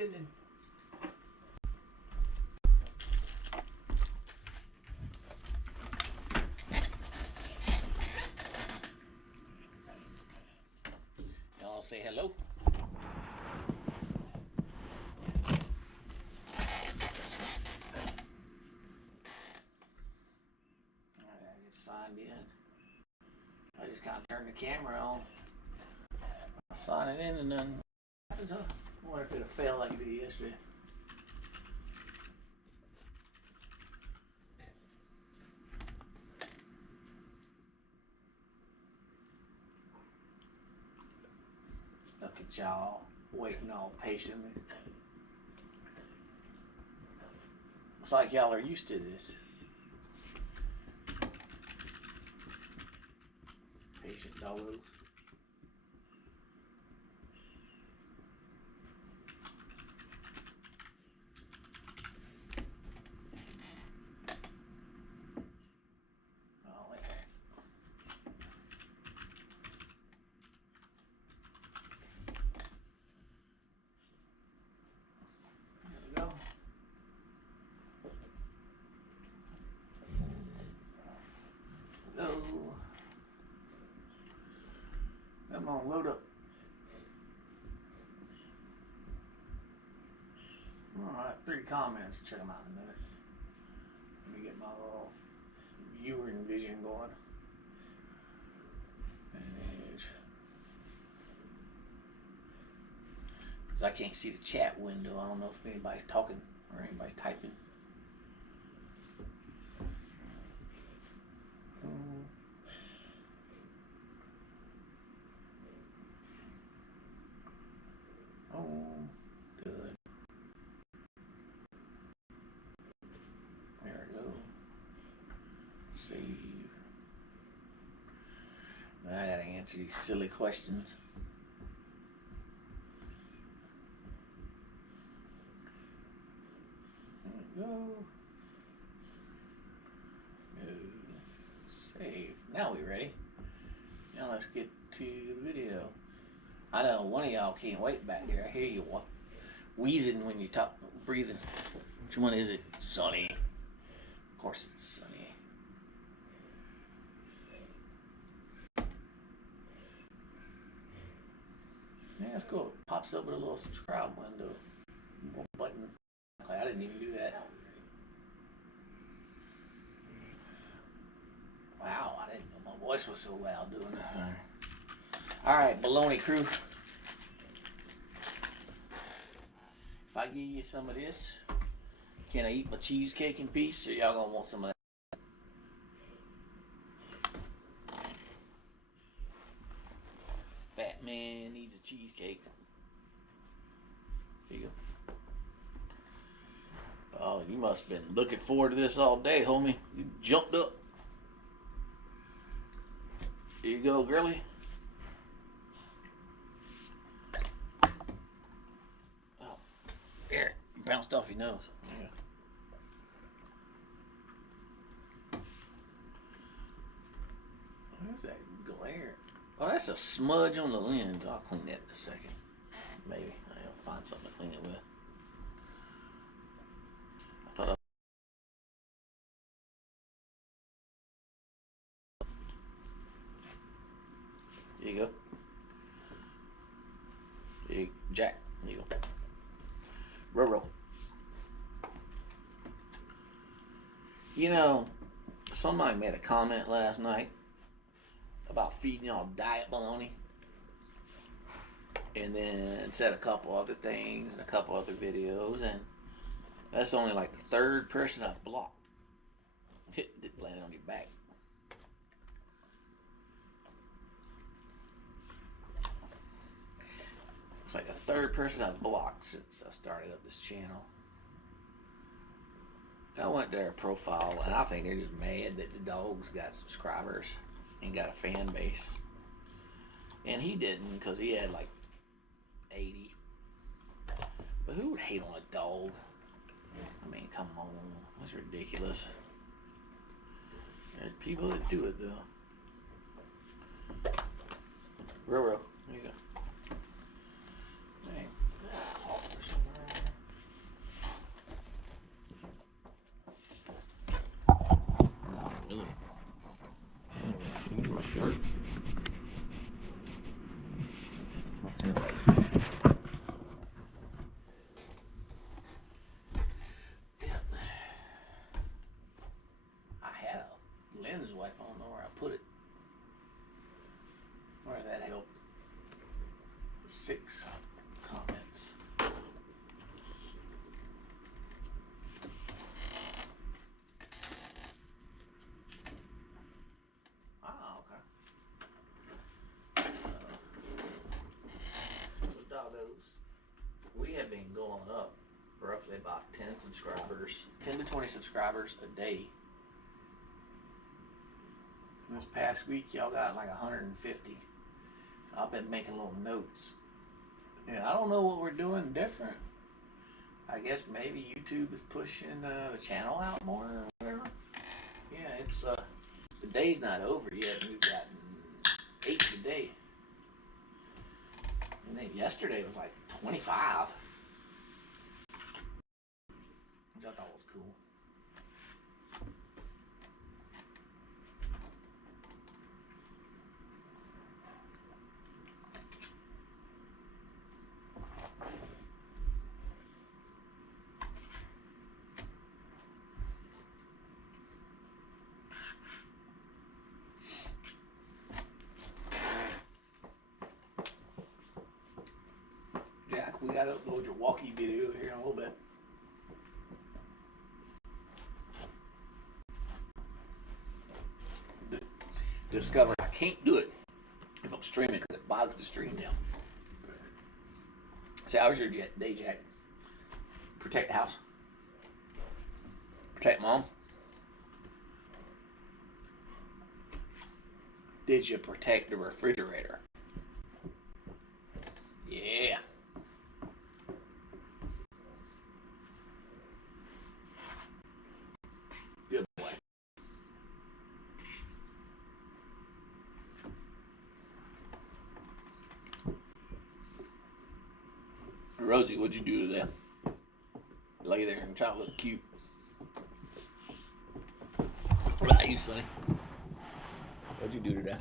bending. Y'all say hello. Alright, get signed in. I just kind of turned the camera on. I sign it in and then I wonder if it'll fail like it did yesterday. Look at y'all waiting all patiently. It's like y'all are used to this. Patient doggos. Oh, wait. There we go. Go. Come on, load up. Alright, 3 comments. Check them out in a minute. Let me get my little viewing vision going. Because I can't see the chat window. I don't know if anybody's talking or anybody's typing. Good. There we go. Save. Now I gotta answer these silly questions. There we go. Go. Save. Now we ready. Now let's get to the video. I know one of y'all can't wait back there. I hear you wheezing when you talk, breathing. Which one is it? Sunny. Of course it's Sunny. Yeah, it's cool. It pops up with a little subscribe window. Little button. I didn't even do that. Wow, I didn't know my voice was so loud doing this. Alright, bologna crew. If I give you some of this, can I eat my cheesecake in peace, or y'all gonna want some of that? Fat man needs a cheesecake. Here you go. Oh, you must have been looking forward to this all day, homie. You jumped up. Here you go, girly. Oh, there. You bounced off your nose. Yeah. Where's that glare? Oh, that's a smudge on the lens. I'll clean that in a second. Maybe. I'll find something to clean it with. I thought There you go. There you go. Jack. There you go. Roll. You know, somebody made a comment last night about feeding y'all diet bologna, and then said a couple other things and a couple other videos, and that's only like the 3rd person I've blocked. Hit landed on your back. It's like the 3rd person I've blocked since I started up this channel. I went to their profile, and I think they're just mad that the dog's got subscribers and got a fan base. And he didn't, because he had like 80. But who would hate on a dog? I mean, come on. That's ridiculous. There's people that do it, though. Real. There you go. Dang. 6 comments. Oh, okay. So doggos, we have been going up roughly about 10 subscribers, 10 to 20 subscribers a day. This past week, y'all got like 150. So I've been making little notes. Yeah, I don't know what we're doing different. I guess maybe YouTube is pushing the channel out more or whatever. Yeah, it's the day's not over yet. We've gotten 8 today. And then yesterday was like 25. Which I thought was cool. Jack, we gotta upload your walkie video here in a little bit. Discovered I can't do it if I'm streaming because it bogs the stream down. So how was your day, Jack? Protect the house. Protect mom. Did you protect the refrigerator? Yeah. Good boy. Rosie, what'd you do today? Lay there and try to look cute. What about you, Sonny? What'd you do today?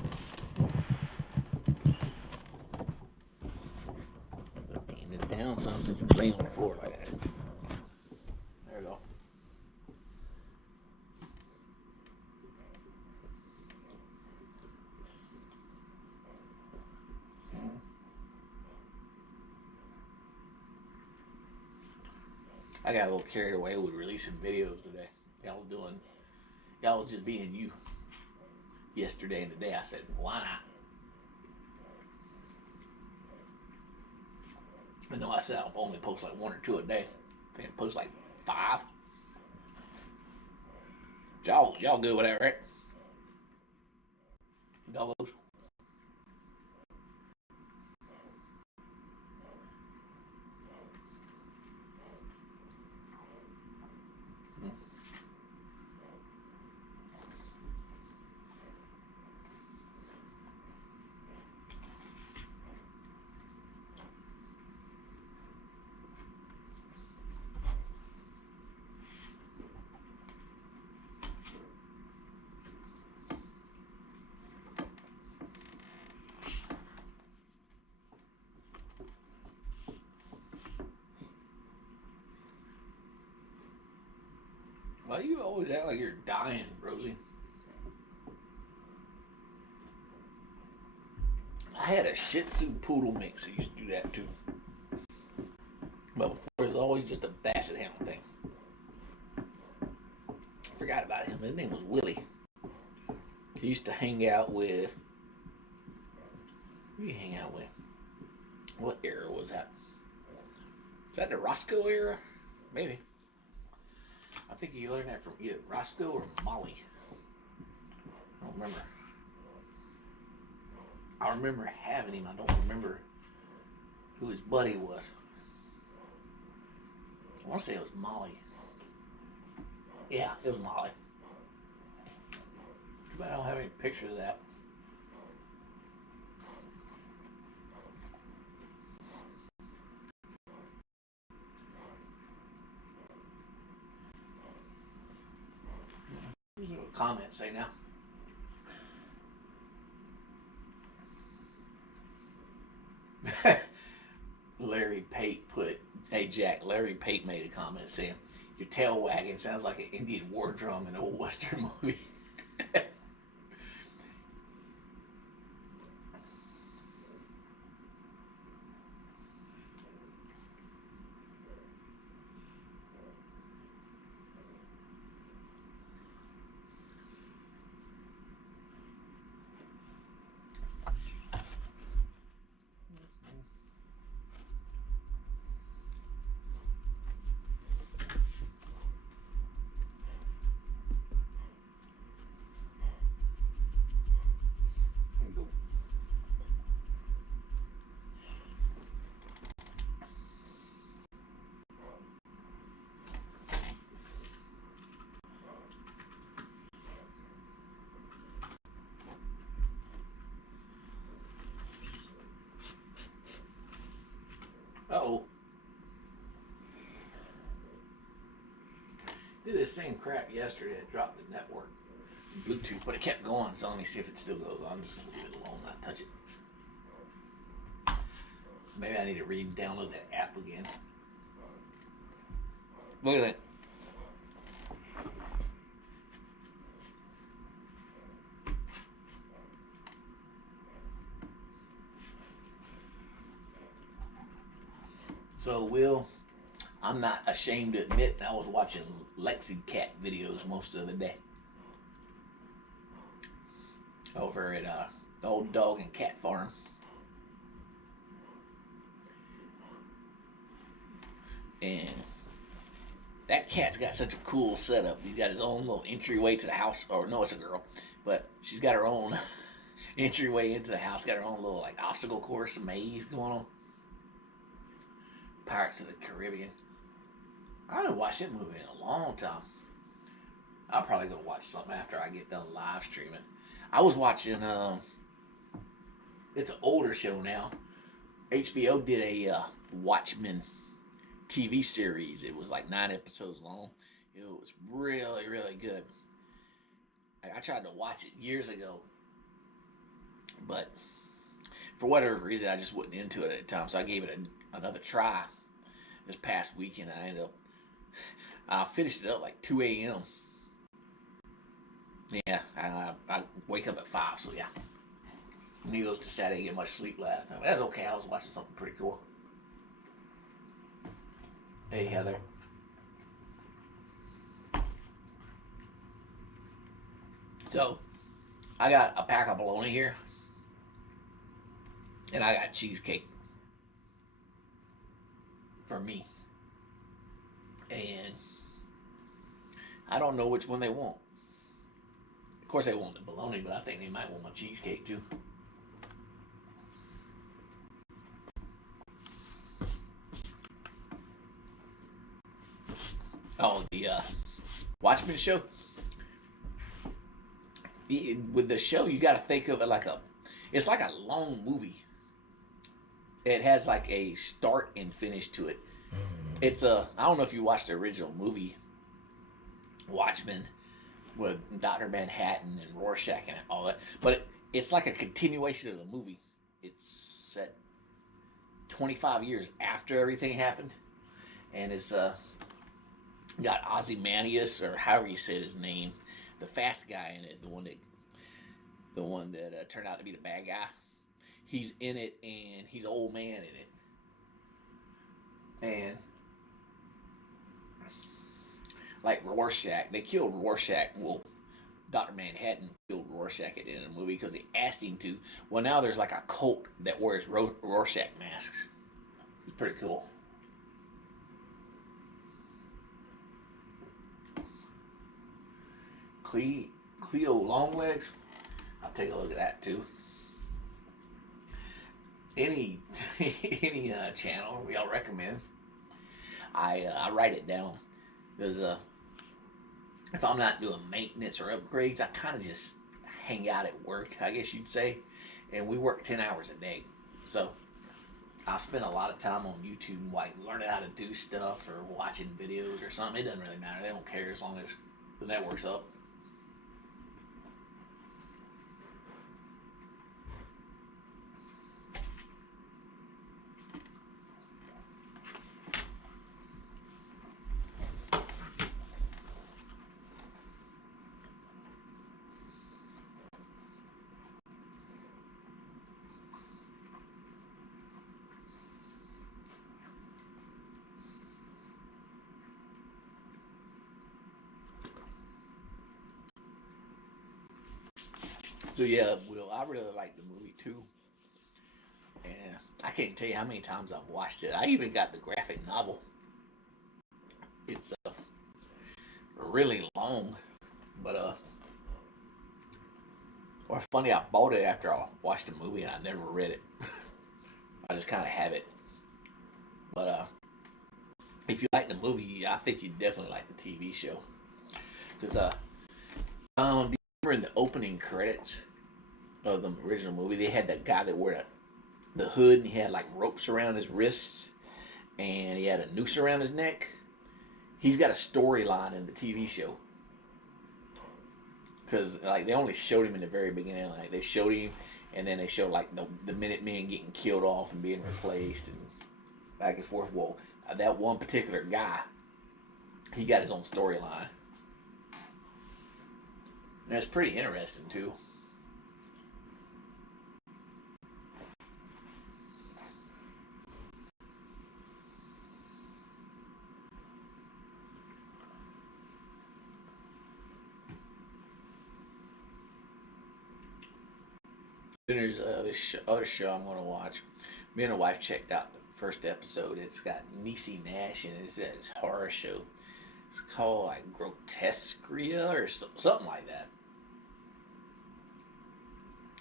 Laying this down some since you lay on the floor like that. There you go. I got a little carried away with releasing videos today. Y'all was just being you. Yesterday and today I said, why not? I know I said I'll only post like 1 or 2 a day. I think I post like 5. Y'all good with that, right? Doggos. Why you always act like you're dying, Rosie? I had a Shih Tzu Poodle mix that used to do that too. But before it was always just a Basset Hound thing. I forgot about him. His name was Willie. He used to hang out with... Who did he hang out with? What era was that? Is that the Roscoe era? Maybe. I think he learned that from either Roscoe or Molly. I don't remember. I remember having him. I don't remember who his buddy was. I want to say it was Molly. Yeah, it was Molly. But I don't have any pictures of that. What comments say now? Larry Pate put, hey Jack, Larry Pate made a comment saying, your tail wagging sounds like an Indian war drum in an old Western movie. Did this same crap yesterday. It dropped the network Bluetooth, but it kept going. So let me see if it still goes on. I'm just gonna leave it alone, not touch it. Maybe I need to re-download that app again. Look at that. So, Will, I'm not ashamed to admit I was watching Lexi Cat videos most of the day. Over at the old dog and cat farm. And that cat's got such a cool setup. He's got his own little entryway to the house. Or no, it's a girl. But she's got her own entryway into the house. Got her own little like obstacle course, maze going on. Pirates of the Caribbean. I haven't watched that movie in a long time. I'll probably go watch something after I get done live streaming. I was watching, it's an older show now. HBO did a Watchmen TV series. It was like 9 episodes long. It was really, really good. I tried to watch it years ago, but for whatever reason, I just wasn't into it at the time. So I gave it another try this past weekend. I finished it up like 2 a.m. Yeah, I wake up at 5, so yeah. Needless to say, I didn't get much sleep last night. But that's okay. I was watching something pretty cool. Hey, Heather. So, I got a pack of bologna here. And I got cheesecake. For me. And I don't know which one they want. Of course they want the bologna, but I think they might want my cheesecake too. Oh, the Watchmen show. With the show, you got to think of it like it's like a long movie. It has like a start and finish to it. It's I don't know if you watched the original movie, Watchmen, with Dr. Manhattan and Rorschach and all that, but it's like a continuation of the movie. It's set 25 years after everything happened, and it's got Ozymandias, or however you say his name, the fast guy in it, the one that turned out to be the bad guy. He's in it, and he's an old man in it, and like Rorschach, they killed Rorschach. Well, Dr. Manhattan killed Rorschach at the end of the movie because he asked him to. Well, now there's like a cult that wears Rorschach masks. It's pretty cool. Cleo Longlegs. I'll take a look at that too. Any channel y'all recommend? I write it down because if I'm not doing maintenance or upgrades, I kind of just hang out at work, I guess you'd say, and we work 10 hours a day, so I spend a lot of time on YouTube, like learning how to do stuff or watching videos or something. It doesn't really matter. They don't care as long as the network's up. So yeah, Will, I really like the movie too, and I can't tell you how many times I've watched it. I even got the graphic novel. It's really long, but or funny, I bought it after I watched the movie and I never read it. I just kind of have it. But if you like the movie, I think you definitely like the TV show. Because do you remember in the opening credits of the original movie, they had that guy that wore the hood and he had like ropes around his wrists and he had a noose around his neck. He's got a storyline in the TV show. Because like they only showed him in the very beginning. Like they showed him, and then they showed like the Minutemen getting killed off and being replaced, and back and forth. Well, that one particular guy, he got his own storyline. And it's pretty interesting too. Then there's this other show I'm going to watch. Me and the wife checked out the first episode. It's got Niecy Nash in it. It's this horror show. It's called like Grotesqueria or something like that.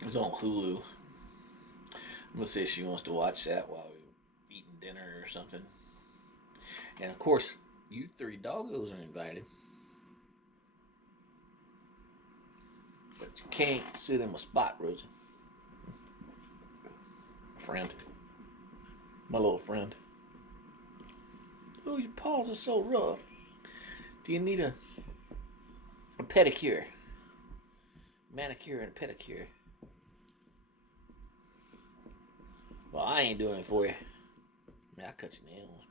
It's on Hulu. I'm going to see if she wants to watch that while we're eating dinner or something. And of course, you three doggos are invited. But you can't sit in my spot, Rosie. Friend. My little friend. Oh, your paws are so rough. Do you need a pedicure? Manicure and pedicure. Well, I ain't doing it for you. I mean, I cut your nails.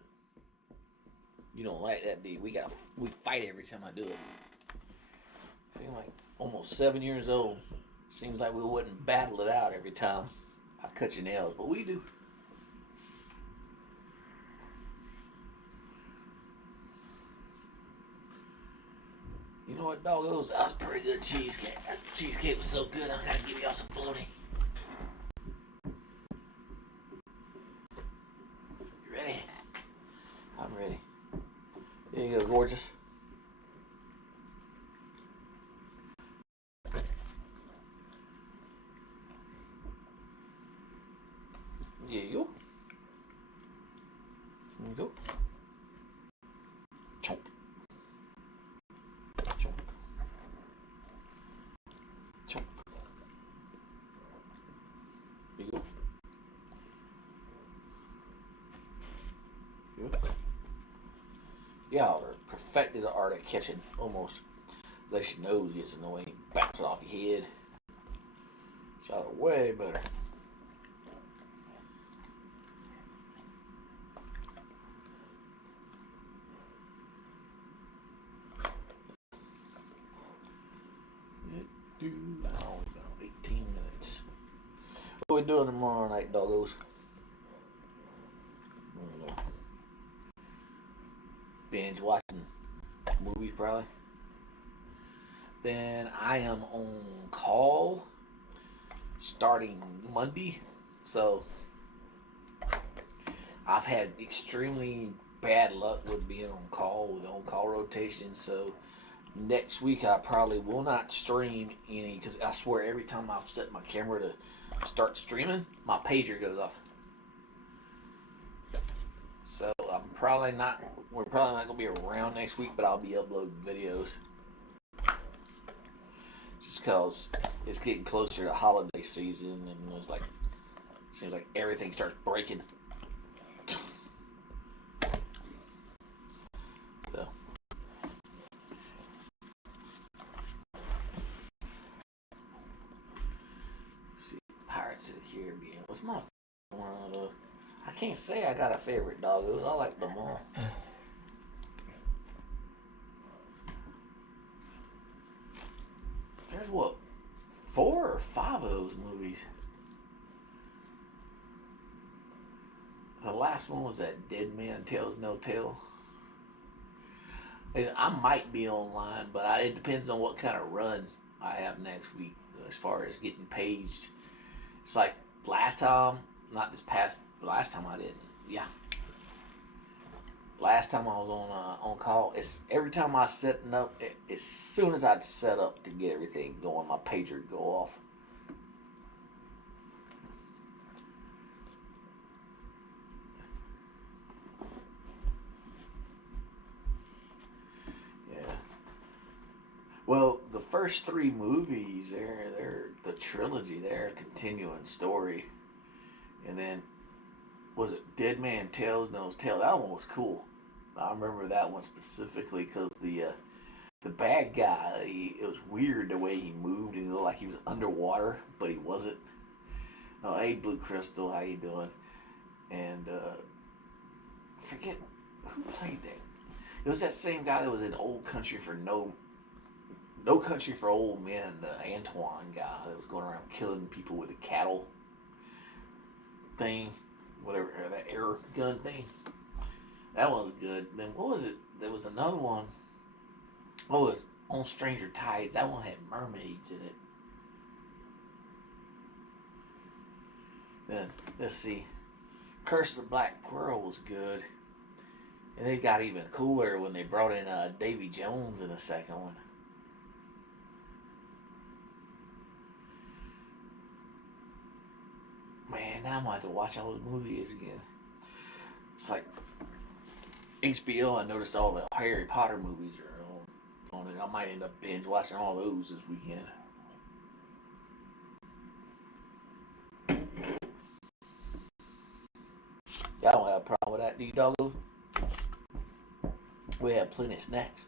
You don't like that, do you? We fight every time I do it. Seems like almost 7 years old. Seems like we wouldn't battle it out every time I cut your nails, but we do. You know what, doggos? That was pretty good cheesecake. That cheesecake was so good, I gotta give y'all some bologna. You ready? I'm ready. There you go, gorgeous. There you go. There you go. Chomp. Chomp. Chomp. There you go. Y'all are perfected the art of catching almost. Unless your nose gets in the way and bounce it off your head. Y'all are way better. About 18 minutes. What are we doing tomorrow night, doggos? I don't know. Binge watching movies, probably. Then I am on call starting Monday. So I've had extremely bad luck with being on call with on-call rotation. So next week I probably will not stream any, because I swear every time I've set my camera to start streaming, my pager goes off. So we're probably not gonna be around next week, but I'll be uploading videos. Just cause it's getting closer to holiday season, and seems like everything starts breaking. So see, Pirates of the Caribbean. What's my one of the? I can't say I got a favorite, doggos. I like them all. There's what, 4 or 5 of those movies. The last one was that Dead Man Tells No Tale. I might be online, but it depends on what kind of run I have next week as far as getting paged. It's like last time, not this past, last time I didn't. Yeah. Last time I was on call, it's every time I setting up, as soon as I'd set up to get everything going, my pager would go off. Yeah. Well, the first 3 movies, they're the trilogy. They're a continuing story, and then was it Dead Man Tells No Tale? That one was cool. I remember that one specifically because the bad guy, it was weird the way he moved, and he looked like he was underwater, but he wasn't. Oh, hey, Blue Crystal, how you doing? And forget who played that. It was that same guy that was in Old Country for No Country for Old Men, the Antoine guy that was going around killing people with the cattle thing, whatever, that air gun thing. That one was good. Then what was it? There was another one. Oh, it was on Stranger Tides. That one had mermaids in it. Then let's see. Curse of the Black Pearl was good, and it got even cooler when they brought in Davy Jones in the second one. Man, now I'm gonna have to watch all the movies again. It's like HBO. I noticed all the Harry Potter movies are on it. I might end up binge watching all those this weekend. Y'all don't have a problem with that, do you, doggos? We have plenty of snacks.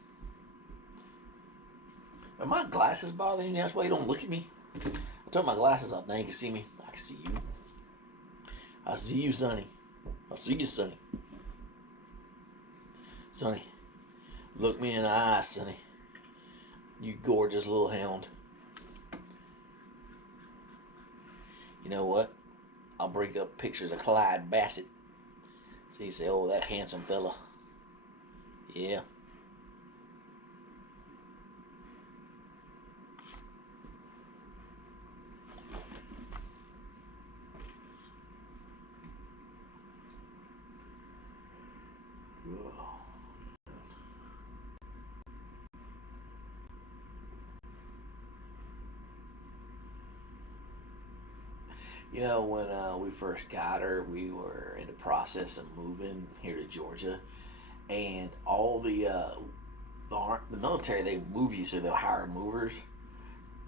Are my glasses bothering you? That's why you don't look at me. I took my glasses off. Now you can see me. I can see you. I see you, Sonny. I see you, Sonny. Sonny, look me in the eye, Sonny. You gorgeous little hound. You know what? I'll bring up pictures of Clyde Bassett. So you say, oh, that handsome fella. Yeah. You know, when we first got her, we were in the process of moving here to Georgia, and all the military, they move you, so they'll hire movers.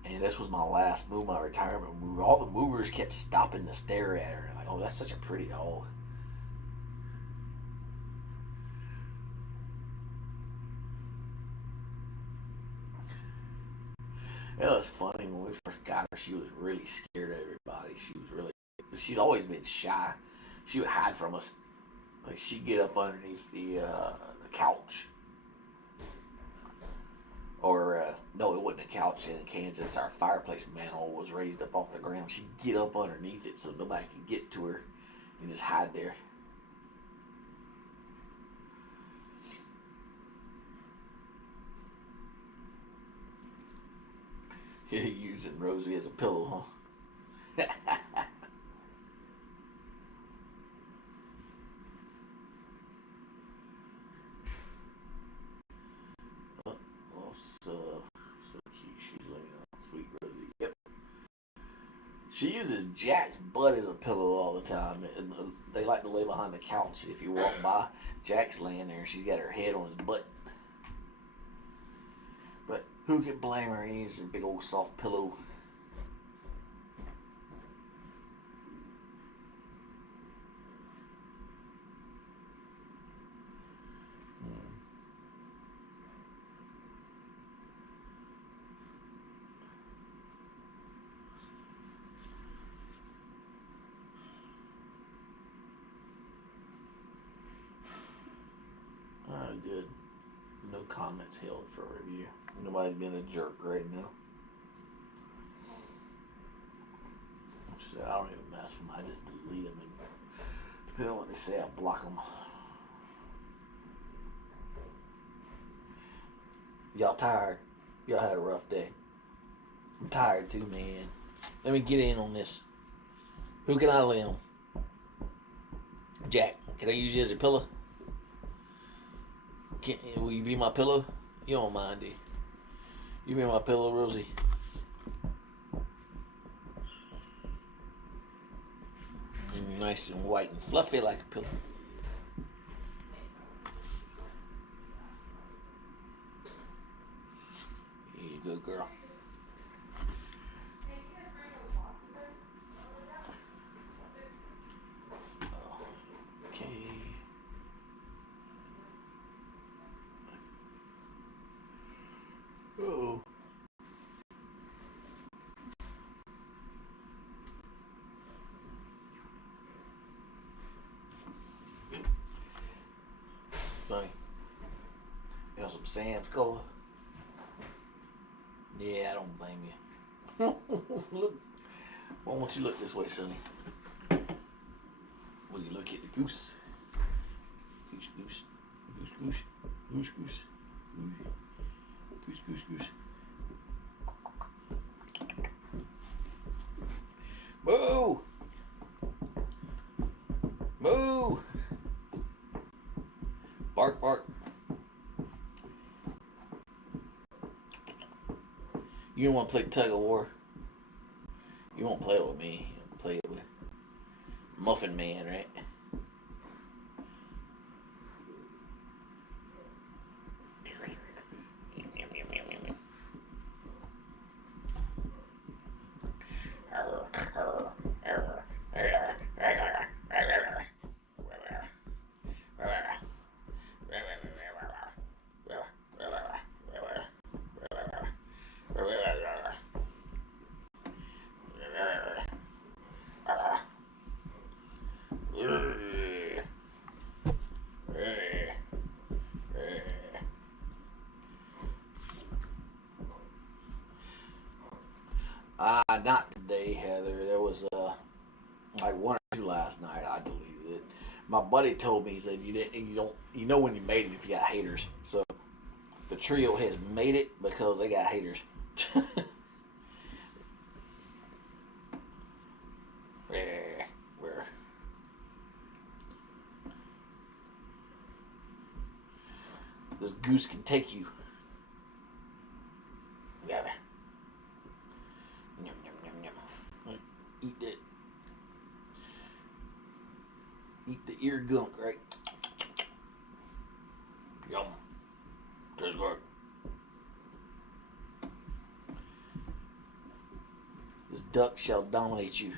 And this was my last move, my retirement move. All the movers kept stopping to stare at her, like, "Oh, that's such a pretty dog." It was funny when we first got her. She was really scared of everybody. She's always been shy. She would hide from us. Like she'd get up underneath the couch, or no, it wasn't a couch in Kansas. Our fireplace mantle was raised up off the ground. She'd get up underneath it so nobody could get to her, and just hide there. Using Rosie as a pillow, huh? Oh, so cute. She's laying on sweet Rosie. Yep. She uses Jack's butt as a pillow all the time. And they like to lay behind the couch. If you walk by, Jack's laying there and she's got her head on his butt. But who can blame her? He's a big old soft pillow. Hmm. Good. No comments held for review. Nobody's being a jerk right now. So I don't even mess with them. I just delete them. And depending on what they say, I block them. Y'all tired? Y'all had a rough day. I'm tired too, man. Let me get in on this. Who can I lay on? Jack, can I use you as a pillow? Will you be my pillow? You don't mind, do you? You be my pillow, Rosie. Nice and white and fluffy like a pillow. Here you go, girl. Okay. Sonny, you want some Sam's Cola? Yeah, I don't blame you. Look, why don't you look this way, Sonny? Will you look at the goose? Goose, goose, goose, goose, goose, goose, goose, goose, goose. Moo! Moo! Bark, bark. You don't want to play tug of war? You won't play it with me. You want to play it with Muffin Man, right? Not today, Heather. There was like one or two last night. I deleted it. My buddy told me, he said you know when you made it if you got haters. So the trio has made it because they got haters. Where? This goose can take you. Got it. Eat that. Eat the ear gunk, right? Yum. Tastes good. This duck shall dominate you.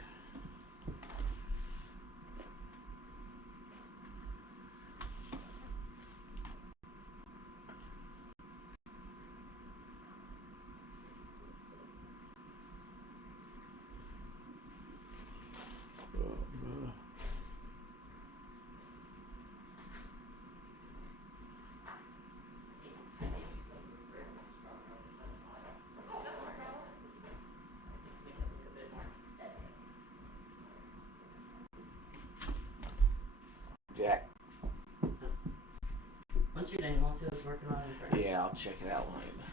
Jack. Once you're done, you want to see what's working on it? Yeah, I'll check it out later.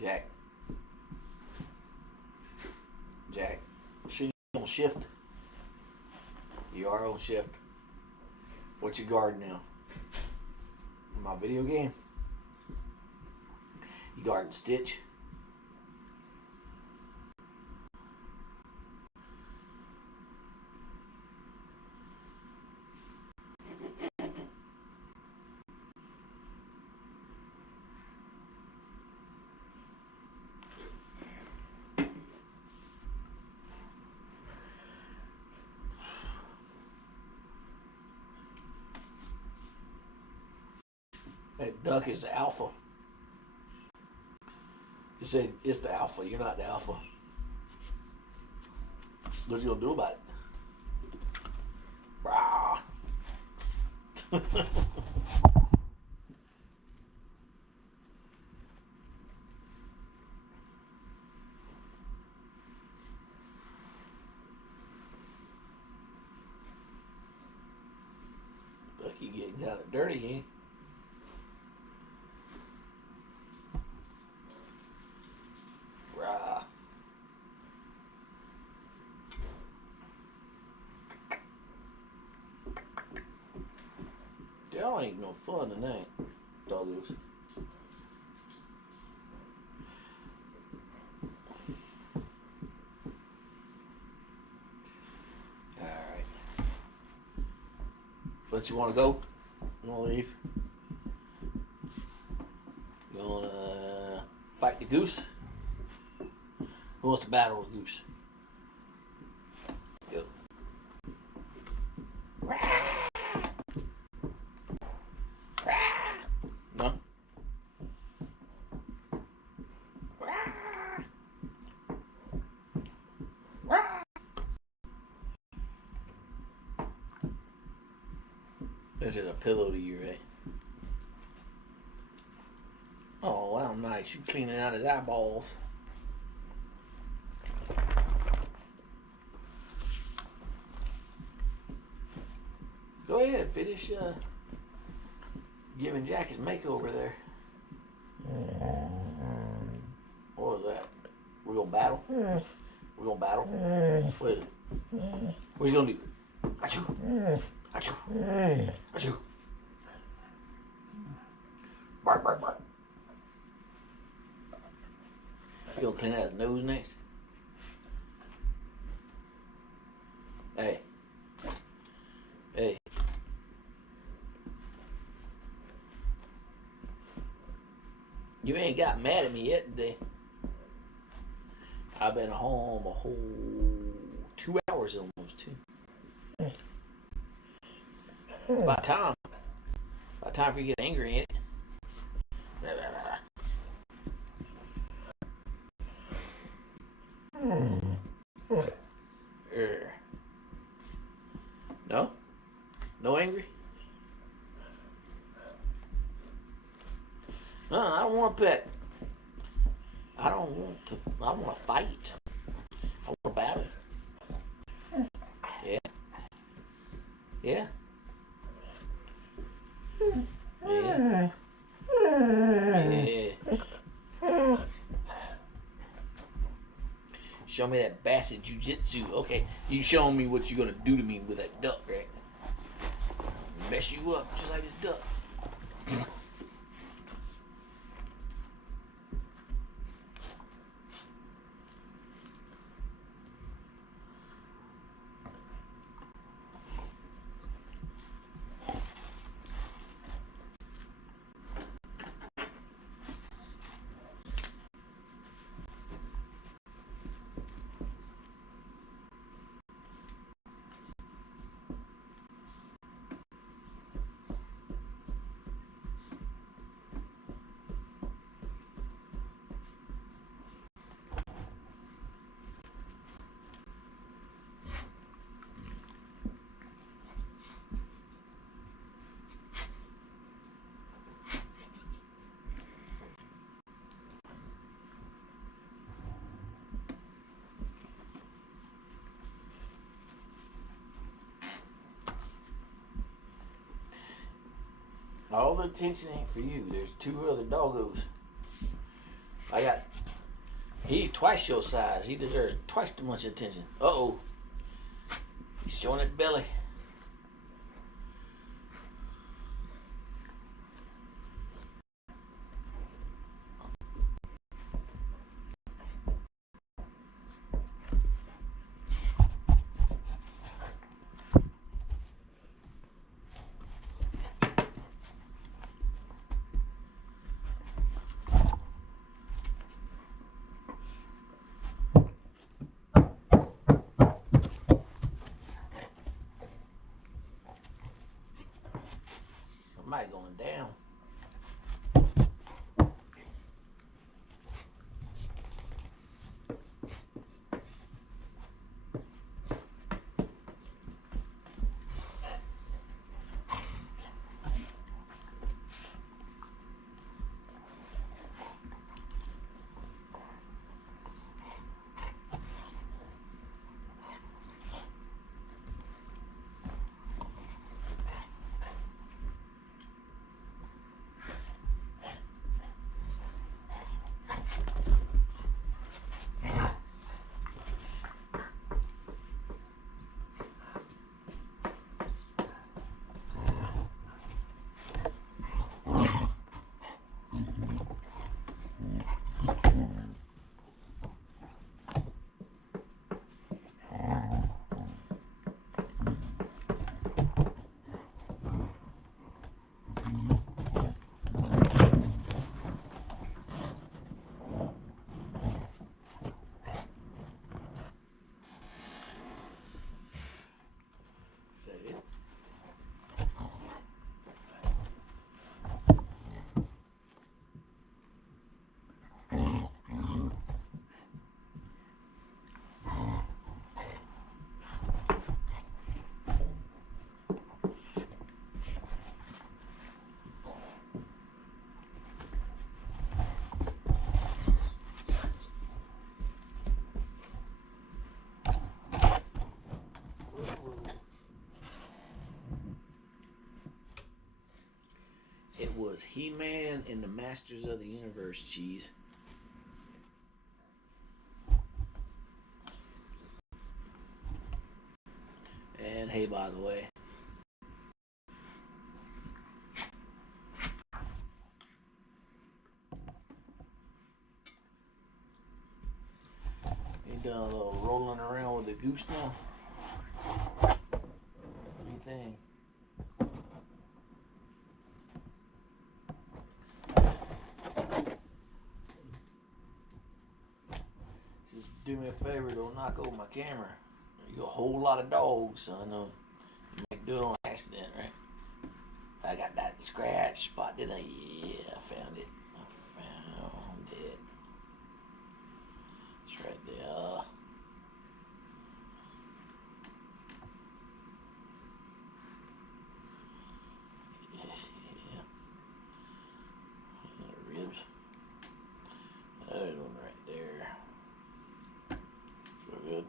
Jack. Jack. She on shift. You are on shift. What you guarding now? My video game? You guarding Stitch? That duck is the alpha. It said it's the alpha. You're not the alpha. What are you gonna do about it? Rah. Ducky getting kind of dirty, ain't he? Y'all ain't no fun tonight, doggos. Alright. But you wanna go? You wanna leave? You wanna fight the goose? Who wants to battle the goose? Go. No? This is a pillow to you, right? Oh, wow, nice. You cleaning out his eyeballs. Go ahead, finish giving Jack his makeover there. What was that? We're gonna battle? We're gonna battle? What is it? What are you gonna do? Achoo! Achoo! Achoo! Bark, bark, bark. You gonna clean out his nose next? Hey. Hey. You ain't got mad at me yet today. I've been home a whole 2 hours almost, too. It's about time. About time for you to get angry, ain't it? No? No angry? No, I don't want a pet. I don't want to. I want to fight. I want to battle. Yeah. Yeah. Yeah. Yeah. Show me that Basset Jiu-Jitsu. Okay, you showing me what you're gonna do to me with that duck, right? Mess you up just like this duck. All the attention ain't for you. There's 2 other doggos. He's twice your size. He deserves twice as much attention. Uh-oh. He's showing that belly. Somebody going down. was He-Man and the Masters of the Universe cheese. And hey, by the way, you done a little rolling around with the goose now? What do you think? Just do me a favor, don't knock over my camera. You got a whole lot of dogs, so I know you might do it on accident, right? I got that scratch spot, didn't I? Yeah, I found it. I found it. It's right there. Yeah. The ribs. That one right there. So good.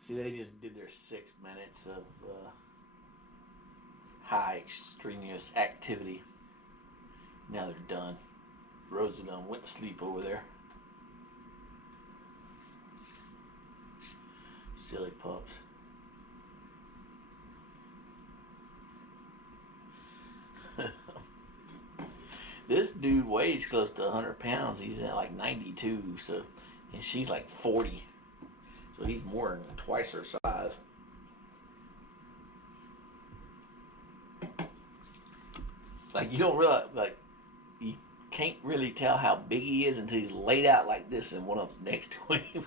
See, they just did their 6 minutes of high extraneous activity. Now they're done. Rosa done went to sleep over there. Silly pups. This dude weighs close to 100 pounds. He's at like 92, so, and she's like 40. So he's more than twice her size. Like, you don't realize, like, you can't really tell how big he is until he's laid out like this and one of them's next to him.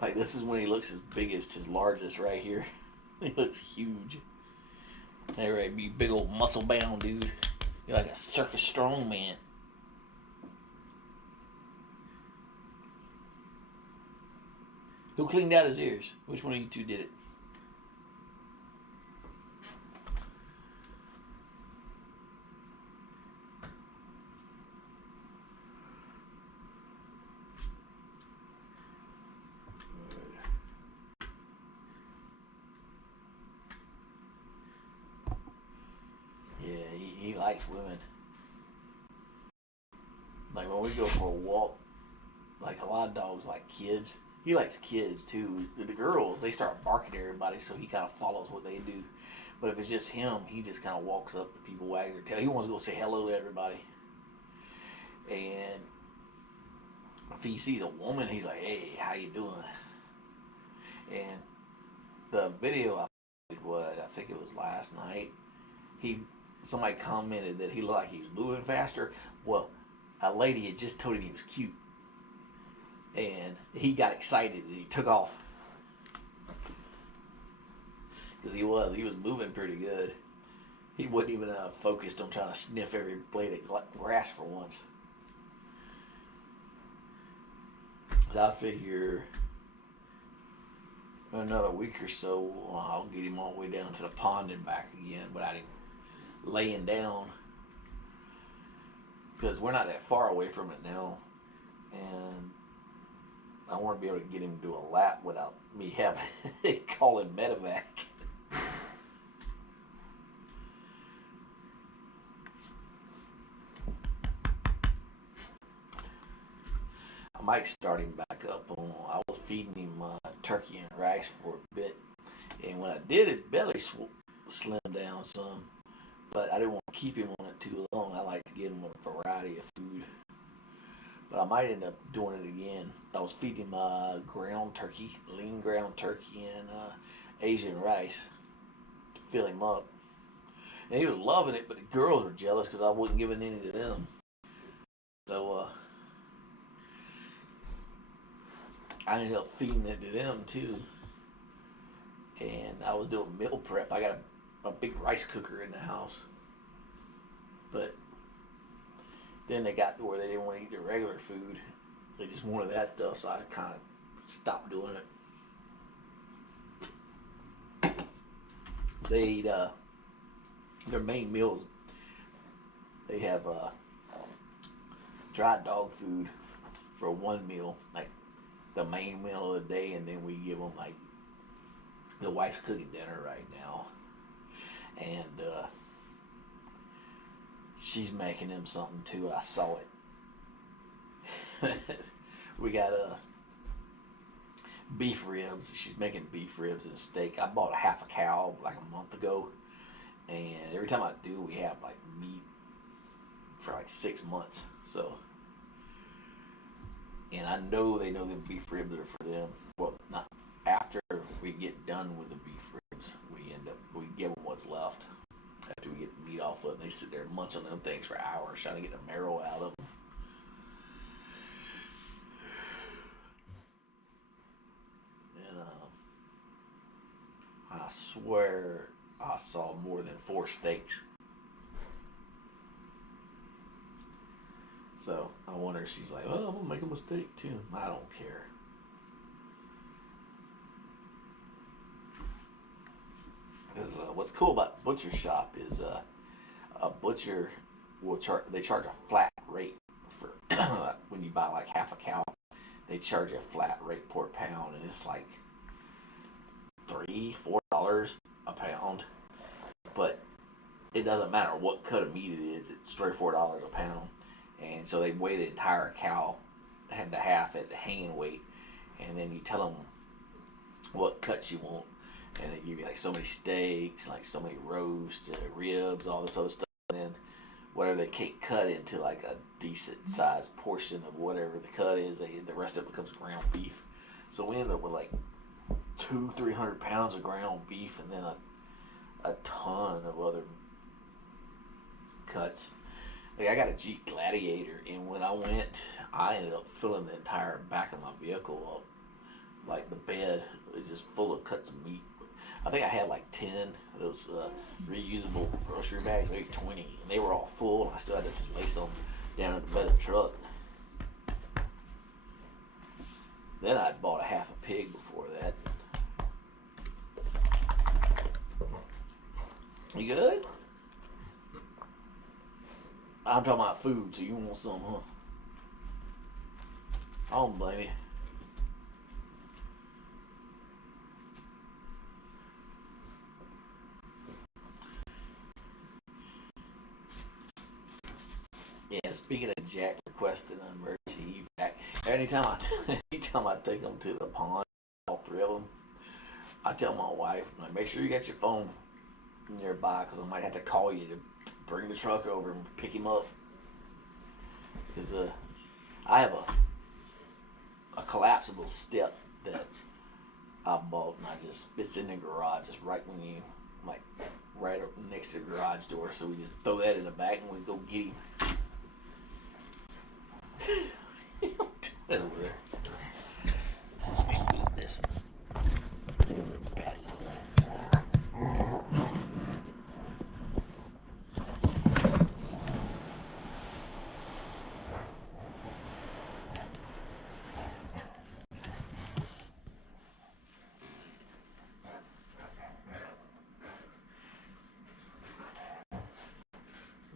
Like, this is when he looks his biggest, his largest right here. He looks huge. Hey, right, be big old muscle bound dude. You're like a circus strongman. Who cleaned out his ears? Which one of you two did it? Yeah, he likes women. Like when we go for a walk, like a lot of dogs like kids. He likes kids too. The girls, they start barking at everybody, so he kind of follows what they do. But if it's just him, he just kind of walks up to people, wags their tail. He wants to go say hello to everybody. And if he sees a woman, he's like, "Hey, how you doing?" And the video I did, I think it was last night. Somebody commented that he looked like he was moving faster. Well, a lady had just told him he was cute. And he got excited and he took off. Because he was moving pretty good. He wasn't even focused on trying to sniff every blade of grass for once. I figure another week or so, I'll get him all the way down to the pond and back again without him laying down. Because we're not that far away from it now. And I want to be able to get him to do a lap without me having to call him medevac. I might start him back up. I was feeding him turkey and rice for a bit, and when I did, his belly slimmed down some. But I didn't want to keep him on it too long. I like to give him a variety of food. But I might end up doing it again. I was feeding him ground turkey, lean ground turkey, and Asian rice to fill him up. And he was loving it, but the girls were jealous because I wasn't giving any to them. So I ended up feeding it to them too. And I was doing meal prep. I got a big rice cooker in the house. But then they got to where they didn't want to eat their regular food. They just wanted that stuff, so I kind of stopped doing it. They eat, their main meal is they have dry dog food for one meal, like the main meal of the day, and then we give them like the wife's cooking dinner right now, and she's making them something too. I saw it. We got beef ribs. She's making beef ribs and steak. I bought a half a cow like a month ago, and every time I do, we have like meat for like 6 months. So, and I know they know the beef ribs are for them. Well, not after we get done with the beef ribs, we give them what's left after we get the meat off of it. And they sit there and munch on them things for hours trying to get the marrow out of them. I swear I saw more than 4 steaks. So I wonder if she's like, oh, I'm going to make a mistake too. I don't care. Because what's cool about butcher shop is a butcher will they charge a flat rate for when you buy like half a cow. They charge a flat rate per pound, and it's like $3-4 a pound, but it doesn't matter what cut of meat it is. It's $3-4 a pound, and so they weigh the entire cow, had the half at the hanging weight, and then you tell them what cuts you want, and they give you like so many steaks, like so many roasts, ribs, all this other stuff, and then whatever they can't cut into like a decent sized portion of whatever the cut is, the rest of it becomes ground beef. So we end up with like 200-300 pounds of ground beef, and then a ton of other cuts. Like I got a Jeep Gladiator, and when I went, I ended up filling the entire back of my vehicle up. Like the bed was just full of cuts of meat. I think I had like 10 of those reusable grocery bags, maybe 20, and they were all full, and I still had to just lace them down in the bed of the truck. Then I'd bought a half a pig before that. You good? I'm talking about food, so you want some, huh? I don't blame you. Yeah, speaking of Jack requesting an emergency evac, anytime I take them to the pond, all 3 of them, I tell my wife, like, make sure you got your phone nearby, because I might have to call you to bring the truck over and pick him up. Because I have a collapsible step that I bought, and it's in the garage, just right when you, like, right up next to the garage door. So we just throw that in the back and we go get him. Over there. This.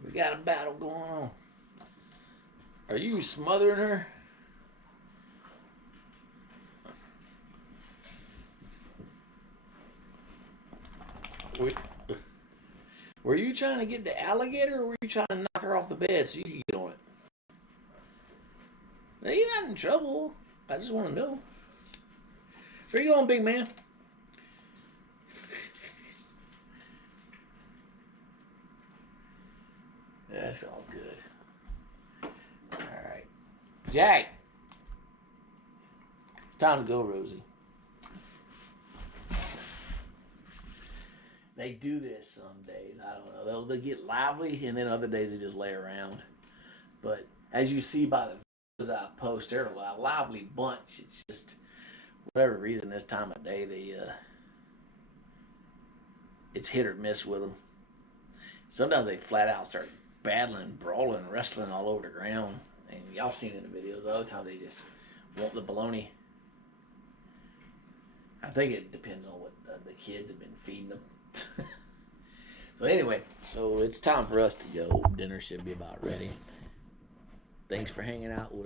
We got a battle going on. Are you smothering her? Were you trying to get the alligator, or were you trying to knock her off the bed so you could get on it? Now, you're not in trouble. I just want to know. Where you going, big man? That's all good. Alright. Jack! It's time to go, Rosie. They do this some days. I don't know. They'll get lively, and then other days they just lay around. But as you see by the videos I post, they're a lively bunch. It's just, whatever reason, this time of day, it's hit or miss with them. Sometimes they flat out start battling, brawling, wrestling all over the ground. And y'all seen it in the videos. Other times they just want the bologna. I think it depends on what the kids have been feeding them. So anyway, so it's time for us to go. Dinner should be about ready. Thanks for hanging out with us.